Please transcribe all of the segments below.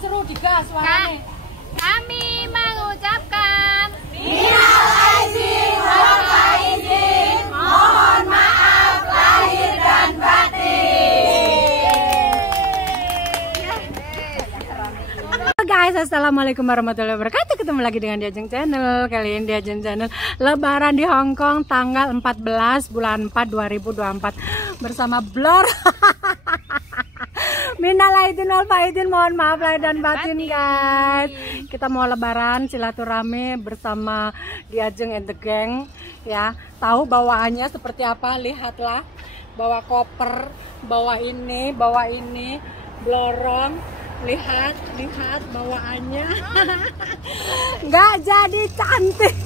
Seru digas suaranya. Kami mengucapkan Minal aidin wal faizin, mohon maaf lahir dan batin. Halo guys, assalamualaikum warahmatullahi wabarakatuh. Ketemu lagi dengan Diajeng Channel. Kali ini Diajeng Channel Lebaran di Hong Kong tanggal 14 bulan 4 2024 bersama Blur. Minal aidin wal faizin, mohon maaf lahir dan batin guys. Kita mau lebaran silaturahmi bersama Diajeng and the gang ya. Tahu bawaannya seperti apa? Lihatlah. Bawa koper, bawa ini, blorong. Lihat bawaannya. Nggak jadi cantik.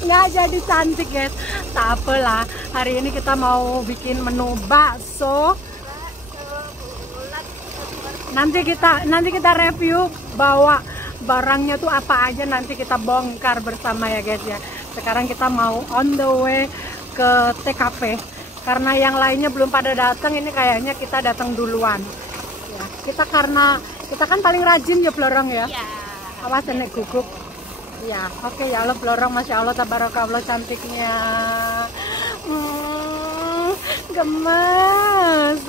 Nggak jadi cantik guys. Tak apalah. Hari ini kita mau bikin menu bakso. Nanti kita review bawa barangnya tuh apa aja, nanti kita bongkar bersama ya guys ya. Sekarang kita mau on the way ke TKP karena yang lainnya belum pada datang. Ini kayaknya kita datang duluan ya. Kita kan paling rajin ya Blorong ya. Awas nek gugup ya. Oke ya Allah Blorong, masya Allah tabarakallah cantiknya. Gemes.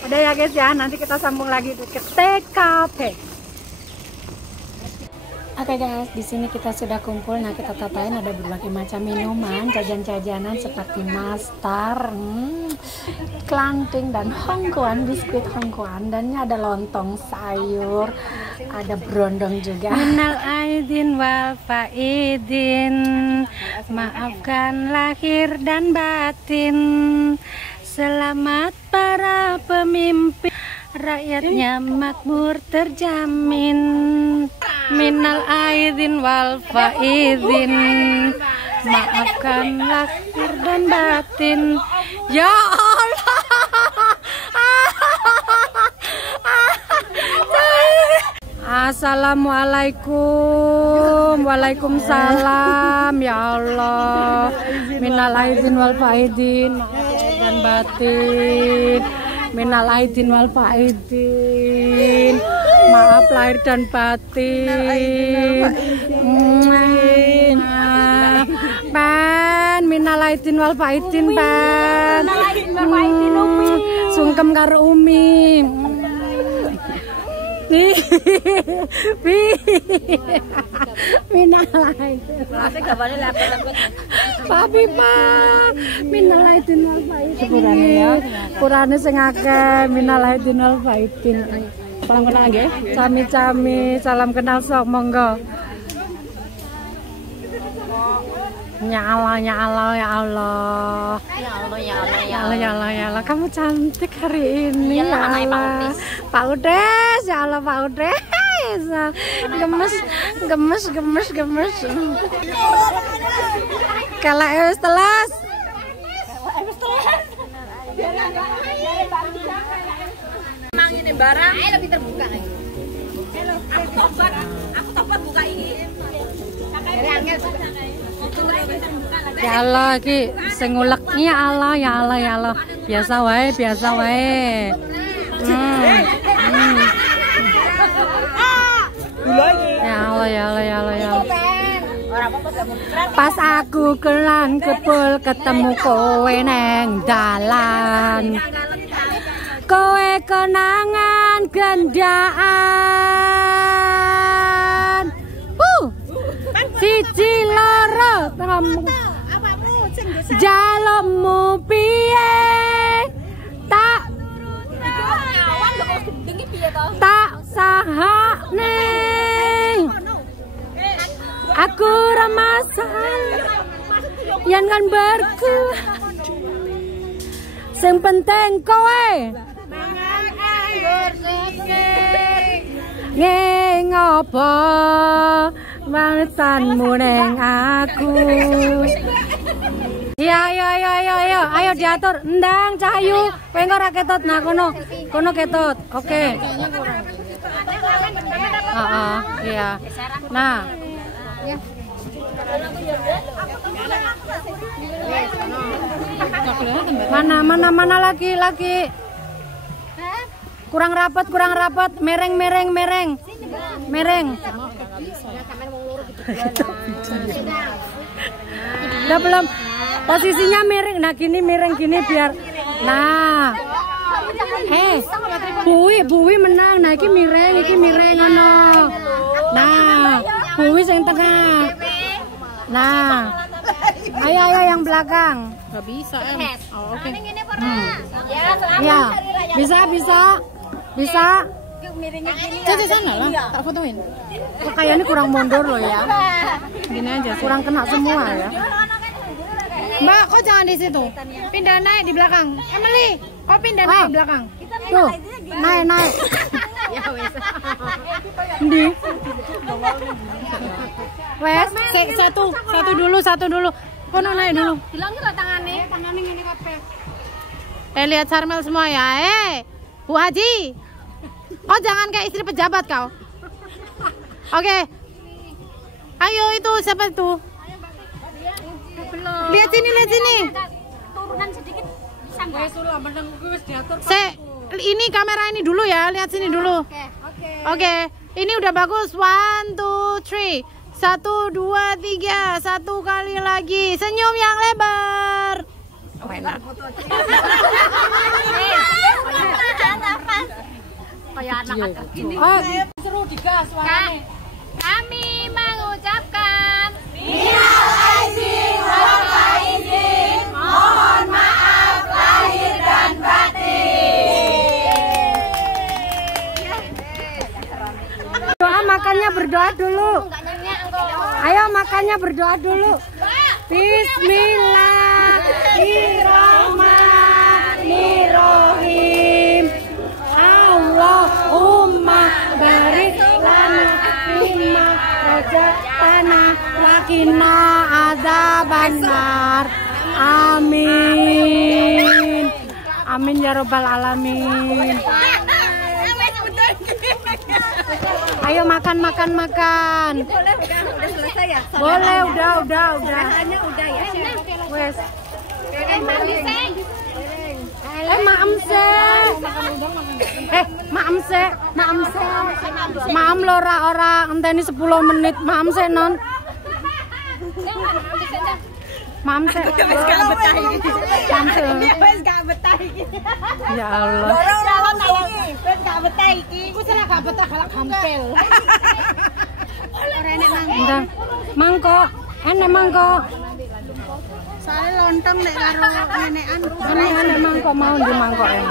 Udah ya guys ya, nanti kita sambung lagi ke TKP. Oke guys, di sini kita sudah kumpul. Nah kita tatain ada berbagai macam minuman, jajan-jajanan seperti nastar, kelanting dan hongkuan, biskuit hongkuan, dan ada lontong sayur, ada berondong juga. Minal aidin wal faizin, maafkan lahir dan batin. Selamat para pemimpin, rakyatnya makmur terjamin. Minal aidin wal faizin, maafkan lahir dan batin. Ya Allah. Assalamualaikum. Waalaikumsalam. Ya Allah. Minal aidin wal faizin, dan batin. Minal aidin wal faizin, maaf lahir dan batin. Ban minal aidin wal faizin ban. Sungkem karo Umi. Minal aidin. Papi Pak, minal aidin wal faizin. Sepurane ya. Kurane sing akeh minal aidin wal faizin. Salam kenal nggih. Cami-cami, salam kenal sok monggo. Nyala ya Allah. Ya Allah. Kamu cantik hari ini. Ya Allah. Pak Udes, ya Allah Pak Udes. Gemes. Kalau wis telas. Emang ini barang lebih terbuka lagi. Aku tobat buka ini. Ya Allah ki sing nguleknya Allah. Biasa wae. Ya Allah. Pas aku kelan kepul ketemu kowe neng dalan. Kowe kenangan gendaan. Siji loro jalukmu piye tak sahane. Aku ramasan yang kan berku. Sing penting kowe ngopo bangsanmu neng aku. Ayo diatur. Ndang Cahayu, kowe ora ketut nah kono ketut. Oke. Iya. Nah. Mana laki-laki? Kurang rapat, mereng. Udah belum? Posisinya miring. Nah, gini miring gini biar. Nah. Buwi menang. Nah, iki miring ngono. Nah, Buwi sing tengah. Nah. Ayo yang belakang. Gak bisa Oh, oke. Ya, bisa. Jadi sana lah, tak fotoin. Kok kayaknya kurang mundur loh ya. Gini aja sih. Kurang kena semua ya. Mbak, kok jangan di situ. Pindah naik di belakang. Emily, kok pindah naik di belakang. Tuh, naik. Ya wes. Di. Wes, satu dulu. Kono naik dulu. Bilangin lah tangannya gini kabeh. Lihat Sarmel semua ya. Bu Haji. Kau jangan kayak istri pejabat kau. Oke. Ayo itu siapa itu? Lihat sini. Turunan sedikit bisa nggak? Ini kamera ini dulu ya. Lihat sini dulu. Oke. Ini udah bagus. 1, 2, 3. 1, 2, 3. Satu kali lagi. Senyum yang lebar. Enak. Kayak anak gini. Seru digas suaranya. Kami mengucapkan Minal aidin wal faizin. Mohon maaf lahir dan batin. Berdoa dulu. Ayo makannya berdoa dulu. Bismillahirrahmanirrahim. Allahumma barik lana fima razaqtana wa qina adzabannar. Amin. Amin ya robbal alamin. Ayo makan. Boleh udah selesai ya? Boleh, udah. Hanya udah ya. Wes. Maam lo ora enteni 10 menit. Maam se non. Maam se. Wes gak betah iki. Wes gak betah iki. Ya Allah. Wes gak betah iki. Ku salah gak betah galak gampel. Entah. Mangkok. Enek mangkok. Soalnya lontong nek karo nenekan. Enek mangkok mau di mangkok ya.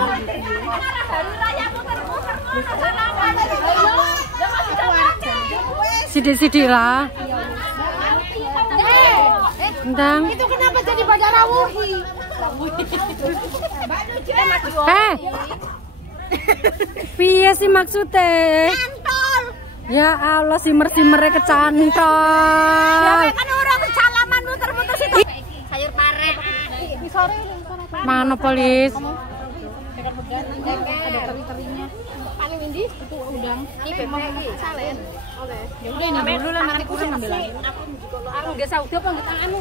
Sidik-sidik lah. Entang. Itu kenapa jadi pada rawuhi? Piye sih maksudnya? Ya Allah, simer-simernya kecantol. Kan orang salaman muter-muter situ. Sayur pare. Mana polis? Ada teri-terinya. Paling ini itu udang. Iki bebek salen. Ya udah ini dulu lah nanti kurang ambil lagi. Aku nggak saudi apa nggak anu.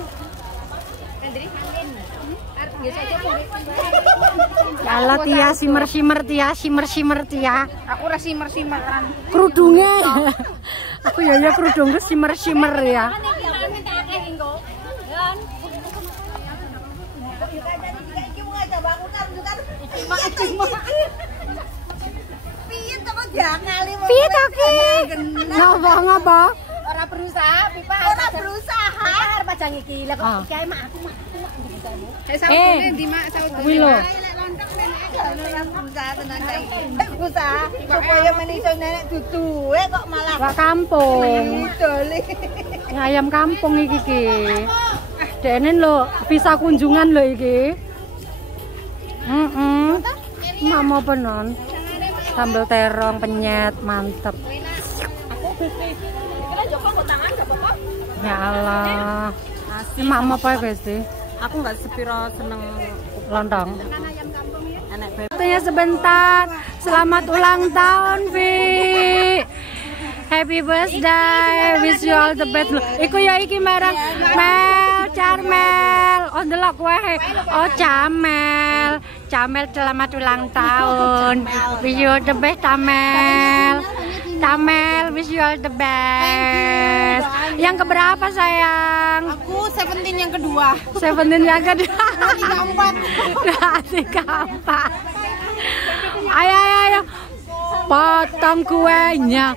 Andri. Arep nggak saudi apa? Allah Tia simer-simer Tia. Aku ora simer-simeran. Kerudungnya. Aku ya kerudungku simer-simer ya. Piye ta ki? Ngapa? Ora berusaha, pipa ora berusaha. Arep pajang iki. Lah kok iki ae mak aku mak. Saudene di mak saudene. Kuwi lho. Berusaha supaya menisa nenek duduhe kok malah Wak kampung. dole. Ayam kampung iki ki. Dene lho bisa kunjungan lho iki. Mak mau penon. Sambal terong penyet mantep. Ya Allah. Mak mau apa guys sih? Aku nggak sepiro seneng Lontong. Waktunya sebentar. Selamat ulang tahun, Vi. Happy birthday. Wish you all the best. Iku ya iki marang Mel, Carmel. Oh delok wae. Oh Camel. Camel selamat ulang tahun. Wish you all the best, Camel. Camel, wish you all the best. Yang keberapa sayang? Aku 17 yang kedua. 17 yang kedua. 34. Ayo. Potong kuenya.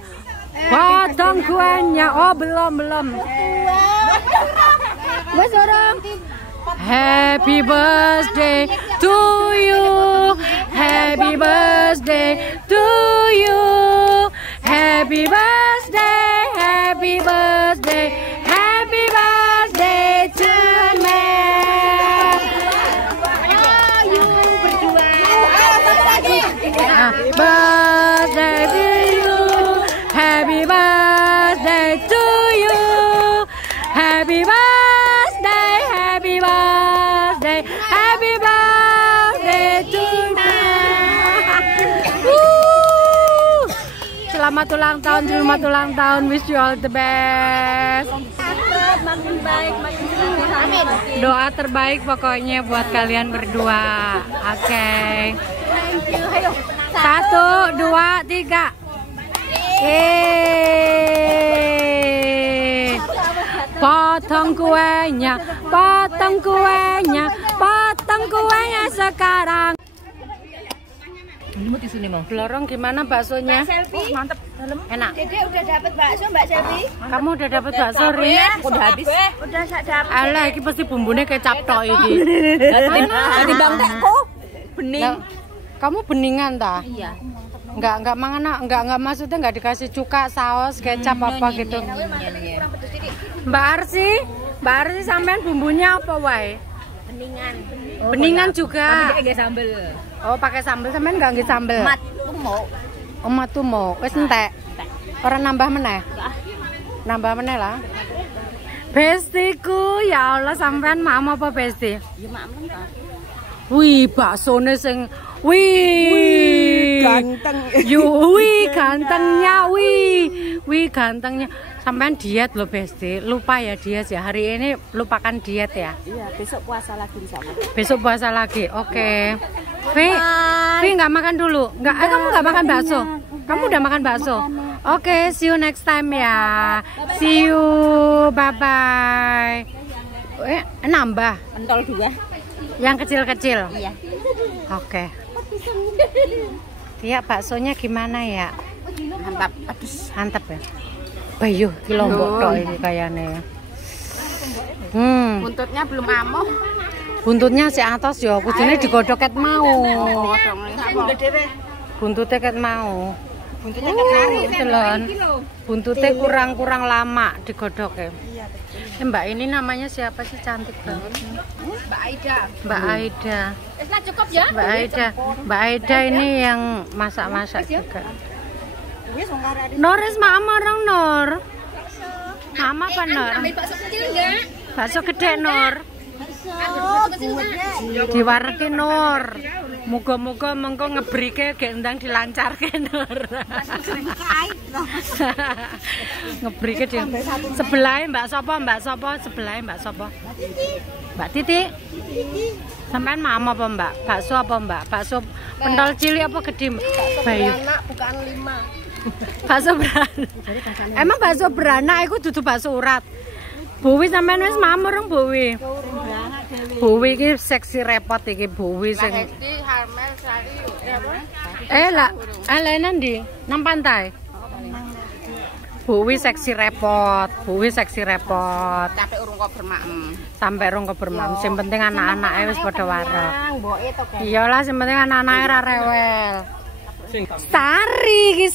Potong kuenya. Oh, belum. Wes orang. Happy birthday to you. Happy birthday to you. Happy birthday. Happy birthday. Happy birthday to me. Ayo berdua. Satu lagi. Birthday to you. Happy birthday to you. Happy birthday. Happy birthday. Happy birthday to me. Selamat ulang tahun. Wish you all the best. Makin baik, makin sukses. Amin. Doa terbaik pokoknya buat kalian berdua. Oke. Ayo. 1, 2, 3. Potong kuenya sekarang. Blorong gimana baksonya? Oh, mantep. Enak. Dede udah dapat bakso, Mbak Selvi? Kamu udah dapat bakso, Ri? Udah habis. Udah sak dapat. Alah, iki pasti bumbune kecap tok iki. Tadi Bang Tekku bening. Lah, kamu beningan ta? Iya. Enggak mangan, enggak maksudnya enggak dikasih cuka, saus, kecap apa gitu. Mbak Arsi sampean bumbunya apa wae? Beningan. Beningan juga. Pakai sambel. Oh, pakai sambel, sampean enggak nggih sambel. Mat tumo. Emat tuh mau, wis entek. Ora nambah meneh. Nambah meneh lah. Bestiku, ya Allah sampean mam apa besti? Ya mak meneh. Wih, baksone sing wih Ganteng. Wih, gantengnya, wih gantengnya. Sampean diet loh Besti, lupa ya diet ya. Hari ini lupakan diet ya. Iya, besok puasa lagi insyaallah. Besok puasa lagi, oke. Vi nggak makan dulu? Nggak, kamu nggak makan bakso? Kamu udah makan bakso? Oke, see you next time ya. See you, bye bye. Nambah? Pentol 2. Yang kecil-kecil? Iya. Oke. Iya, baksonya gimana ya? Mantap. Aduh. Mantap ya. Bayu, ki lombok tok ini kayaknya. Buntutnya belum amoh. Buntutnya si atas ya, kudune digodhog ket mau. Buntutnya ket mau. Buntutnya ket Delon. Buntutnya kurang lama digodhog ya. Mbak ini namanya siapa sih, cantik banget? Mbak Aida. Mbak Aida. Cukup ya? Mbak Aida ini yang masak-masak juga. Noris mama orang Nor. Mama apa Nor? Bakso kecil enggak? Bakso gede Nor. Diwareki Nur. Muga-muga mengko ngebrike gek ndang dilancarke Nur. Ngebrike di sebelahe Mbak Sopo, sebelahe Mbak Sopo. Mbak Titi. Sampean mama apa Mbak? Bakso apa Mbak? Bakso pentol cilik apa gede? Bayu. Bukan 5. Bakso beranak. Emang bakso beranak iku dudu bakso urat. Bowi sampean wis mamur rong Bowi. Bowi iki seksi repot iki Bowi sing. Lah ndi? Nang pantai. Bowi seksi repot, Sampai urung kok bermaem. Sing penting anak-anake wis padha wareg. Iyalah sing penting anak-anake ra rewel. Sari iki.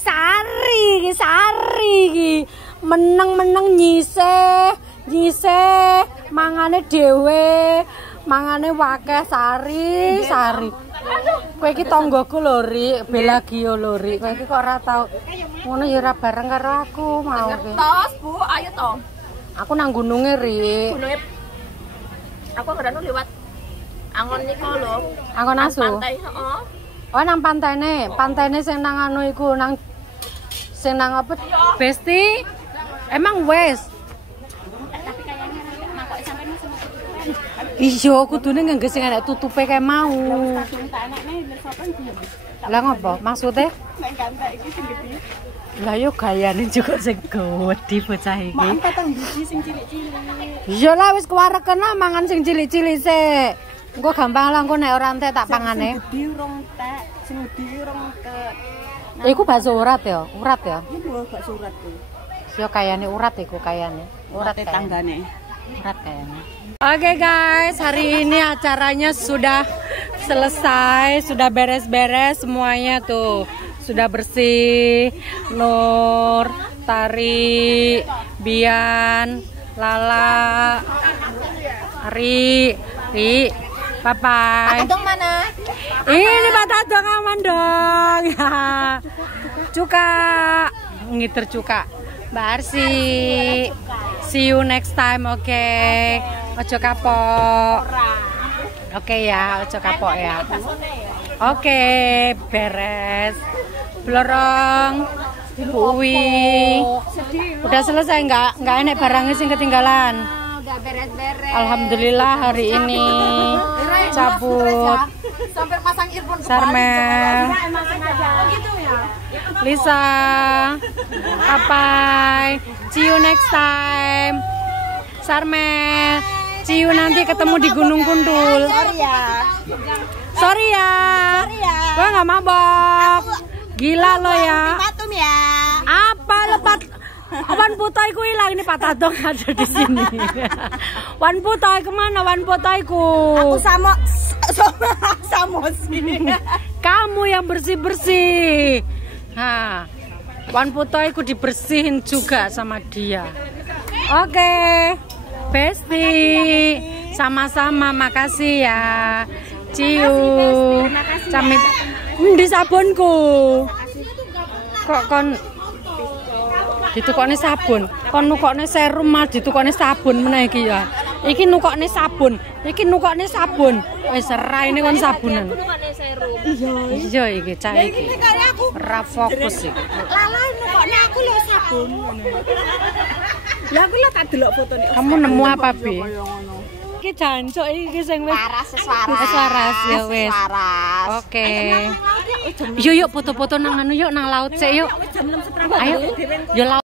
Meneng-meneng nyise mangane dhewe, mangane wakeh sari. Kowe iki tanggoku lho, Ri, bela gio lho, Ri. Kowe iki kok ora tau ngono ya ora bareng karo aku mau ki. Tos, Bu, ayo to. Aku nang gununge, Ri. Gununge. Aku ngranu liwat angon niku lho. Angon asu. Pantai, heeh. Oh, nang pantaine sing nang anu iku, nang sing nang apa? Besti. Emang wes. Tapi kayaknya mangkok sampean masih Iya, kudune nganggo sing enek tutupe kayak mau. Lah ngopo? Maksudnya? Lah yo gayane juga sing gede bocah iki. Mak patang biji sing cilik-cilik. Iya lah wis kewareken mangan sing cilik-cilik sik. Engko gampang lah engko nek ora entek tak pangane. Gede urung tek, sing gede urung tek. Iku bakso urat ya? Urat ya? Iki lho gak surat tuh. Yo kayane urat iku kayane. Urat tetanggane. Urat kayane. Oke guys, hari ini acaranya sudah selesai, sudah beres-beres semuanya tuh. Sudah bersih. Nur, Tari, Bian, Lala, Ri, Papai. Patadong mana? Ini patadong aman dong. Cuka, ngiter cuka. Mbak Arsi, see you next time, oke? Ojo kapok. Oke ya, ojo kapok ya. Oke, beres. Blorong, Bu Uwi. Udah selesai nggak enek barangnya sing ketinggalan. Udah beres-beres. Alhamdulillah hari ini cabut. Sampai pasang earphone Sarmel, gitu ya. Lisa, Papai, see you next time. Sarmel, see you nanti ketemu di Gunung Kundul. Sorry ya. Gue nggak mabok. Gila lo ya. Patum ya. Apa lepat? Wan Putoiku hilang ini Pak Tatong ada di sini. Wan Putoi kemana? Wan Putoiku. Aku sama sini. Kamu yang bersih-bersih. Nah, Wan Putoiku dibersihin juga sama dia. Oke, Besti, sama-sama, makasih ya. Ciu, camit di sabunku. Kok kon ditukokne sabun, kon nukokne serum mal ditukokne sabun meneh iki ya. Iki nukokne sabun, Wis serai ini kon sabunan. Iya iki cah iki. Ora fokus iki. Lala nukokne aku lho sabun. Lah aku lah tak delok fotone. Kamu nemu apa, Bi? Iki jancuk iki sing wis waras ya wis. Oke. Yuk foto-foto nang anu yuk nang laut sik yuk. Ayo. Yo laut.